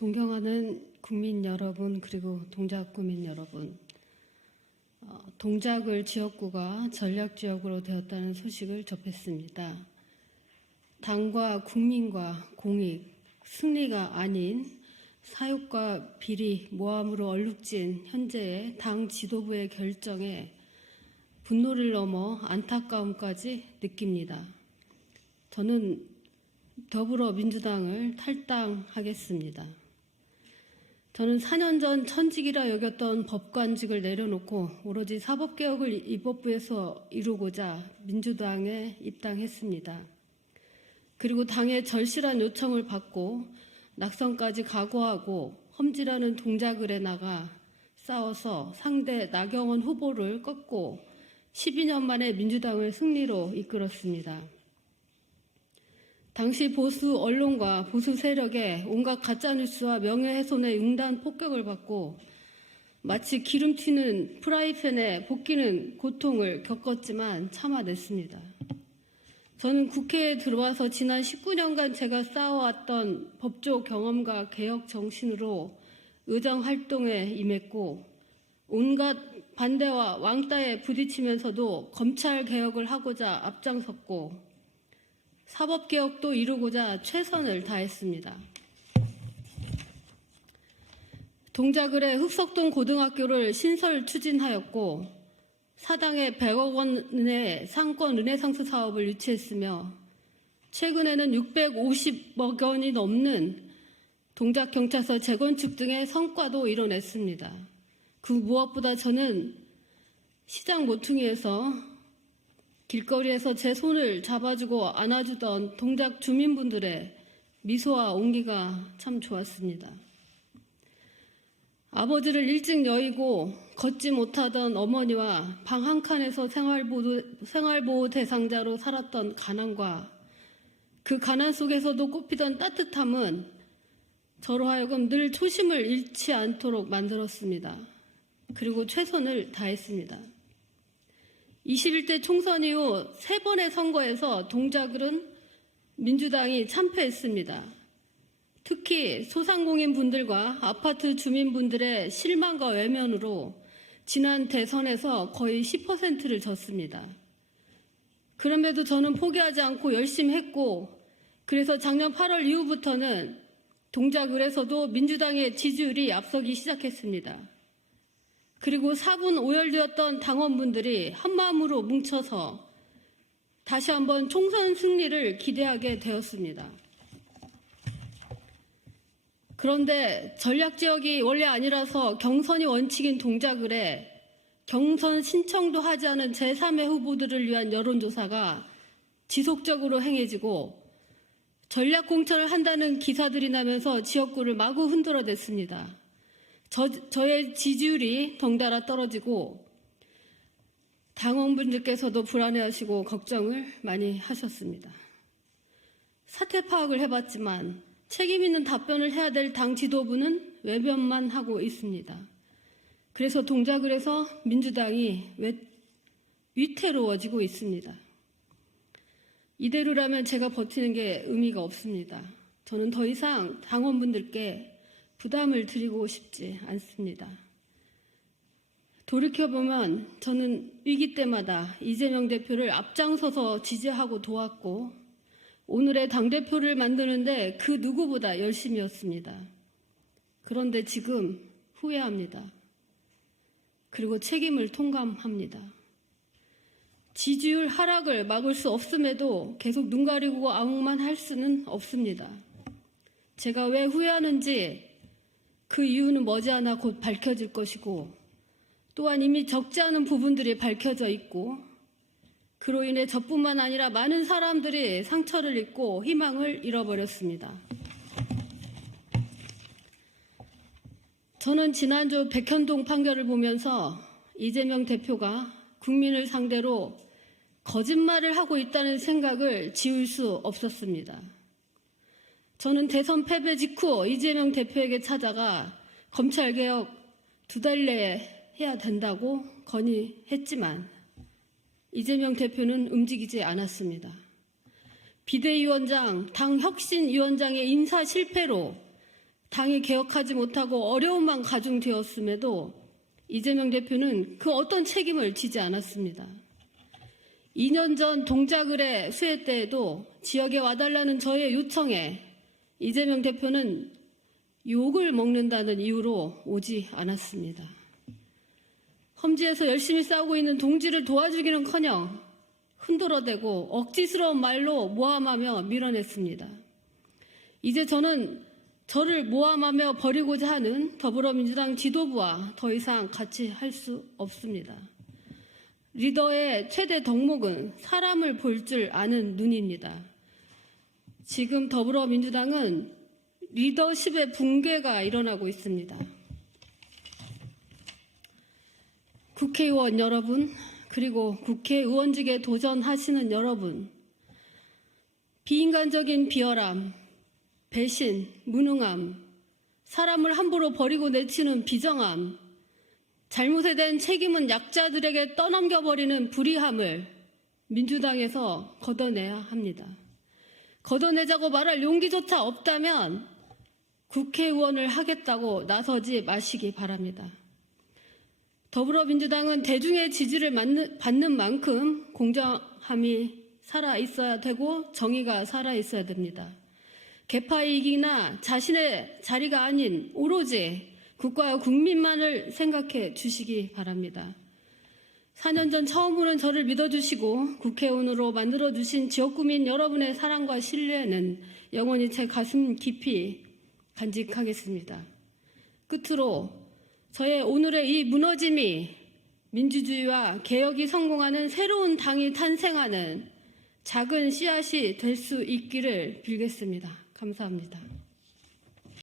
존경하는 국민 여러분, 그리고 동작구민 여러분, 동작을 지역구가 전략지역으로 되었다는 소식을 접했습니다. 당과 국민과 공익, 승리가 아닌 사욕과 비리, 모함으로 얼룩진 현재의 당 지도부의 결정에 분노를 넘어 안타까움까지 느낍니다. 저는 더불어민주당을 탈당하겠습니다. 저는 4년 전 천직이라 여겼던 법관직을 내려놓고 오로지 사법개혁을 입법부에서 이루고자 민주당에 입당했습니다. 그리고 당의 절실한 요청을 받고 낙선까지 각오하고 험지라는 동작을에 나가 싸워서 상대 나경원 후보를 꺾고 12년 만에 민주당을 승리로 이끌었습니다. 당시 보수 언론과 보수 세력의 온갖 가짜뉴스와 명예훼손의 융단 폭격을 받고 마치 기름 튀는 프라이팬에 볶이는 고통을 겪었지만 참아냈습니다. 저는 국회에 들어와서 지난 19년간 제가 쌓아왔던 법조 경험과 개혁 정신으로 의정 활동에 임했고 온갖 반대와 왕따에 부딪히면서도 검찰 개혁을 하고자 앞장섰고 사법개혁도 이루고자 최선을 다했습니다. 동작을의 흑석동 고등학교를 신설 추진하였고 사당에 100억 원의 상권 르네상스 사업을 유치했으며 최근에는 650억 원이 넘는 동작경찰서 재건축 등의 성과도 이뤄냈습니다. 그 무엇보다 저는 시장 모퉁이에서 길거리에서 제 손을 잡아주고 안아주던 동작 주민분들의 미소와 온기가 참 좋았습니다. 아버지를 일찍 여의고 걷지 못하던 어머니와 방 한 칸에서 생활보호 대상자로 살았던 가난과 그 가난 속에서도 꽃피던 따뜻함은 저로 하여금 늘 초심을 잃지 않도록 만들었습니다. 그리고 최선을 다했습니다. 21대 총선 이후 3번의 선거에서 동작을은 민주당이 참패했습니다. 특히 소상공인분들과 아파트 주민분들의 실망과 외면으로 지난 대선에서 거의 10%를 졌습니다. 그럼에도 저는 포기하지 않고 열심히 했고 그래서 작년 8월 이후부터는 동작을에서도 민주당의 지지율이 앞서기 시작했습니다. 그리고 4분 오열되었던 당원분들이 한마음으로 뭉쳐서 다시 한번 총선 승리를 기대하게 되었습니다. 그런데 전략지역이 원래 아니라서 경선이 원칙인 동작을에 경선 신청도 하지 않은 제3의 후보들을 위한 여론조사가 지속적으로 행해지고 전략공천을 한다는 기사들이 나면서 지역구를 마구 흔들어댔습니다. 저의 지지율이 덩달아 떨어지고 당원분들께서도 불안해하시고 걱정을 많이 하셨습니다. 사태 파악을 해봤지만 책임 있는 답변을 해야 될 당 지도부는 외면만 하고 있습니다. 그래서 동작을에서 민주당이 위태로워지고 있습니다. 이대로라면 제가 버티는 게 의미가 없습니다. 저는 더 이상 당원분들께 부담을 드리고 싶지 않습니다. 돌이켜보면 저는 위기 때마다 이재명 대표를 앞장서서 지지하고 도왔고 오늘의 당대표를 만드는데 그 누구보다 열심이었습니다. 그런데 지금 후회합니다. 그리고 책임을 통감합니다. 지지율 하락을 막을 수 없음에도 계속 눈 가리고 아웅만 할 수는 없습니다. 제가 왜 후회하는지 그 이유는 머지않아 곧 밝혀질 것이고 또한 이미 적지 않은 부분들이 밝혀져 있고 그로 인해 저뿐만 아니라 많은 사람들이 상처를 입고 희망을 잃어버렸습니다. 저는 지난주 백현동 판결을 보면서 이재명 대표가 국민을 상대로 거짓말을 하고 있다는 생각을 지울 수 없었습니다. 저는 대선 패배 직후 이재명 대표에게 찾아가 검찰개혁 2달 내에 해야 된다고 건의했지만 이재명 대표는 움직이지 비대위원장, 당혁신위원장의 인사 실패로 당이 개혁하지 못하고 어려움만 가중되었음에도 이재명 대표는 그 어떤 책임을 지지 않았습니다. 2년 전 동작을의 수해 때에도 지역에 와달라는 저의 요청에 이재명 대표는 욕을 먹는다는 이유로 오지 않았습니다. 험지에서 열심히 싸우고 있는 동지를 도와주기는커녕 흔들어대고 억지스러운 말로 모함하며 밀어냈습니다. 이제 저는 저를 모함하며 버리고자 하는 더불어민주당 지도부와 더 이상 같이 할 수 없습니다. 리더의 최대 덕목은 사람을 볼 줄 아는 눈입니다. 지금 더불어민주당은 리더십의 붕괴가 일어나고 있습니다. 국회의원 여러분, 그리고 국회의원직에 도전하시는 여러분, 비인간적인 비열함, 배신, 무능함, 사람을 함부로 버리고 내치는 비정함, 잘못에 대한 책임은 약자들에게 떠넘겨버리는 불의함을 민주당에서 걷어내야 합니다. 걷어내자고 말할 용기조차 없다면 국회의원을 하겠다고 나서지 마시기 바랍니다. 더불어민주당은 대중의 지지를 받는 만큼 공정함이 살아있어야 되고 정의가 살아있어야 됩니다. 개파이익이나 자신의 자리가 아닌 오로지 국가와 국민만을 생각해 주시기 바랍니다. 4년 전 처음 보는 저를 믿어주시고 국회의원으로 만들어주신 지역구민 여러분의 사랑과 신뢰는 영원히 제 가슴 깊이 간직하겠습니다. 끝으로 저의 오늘의 이 무너짐이 민주주의와 개혁이 성공하는 새로운 당이 탄생하는 작은 씨앗이 될 수 있기를 빌겠습니다. 감사합니다.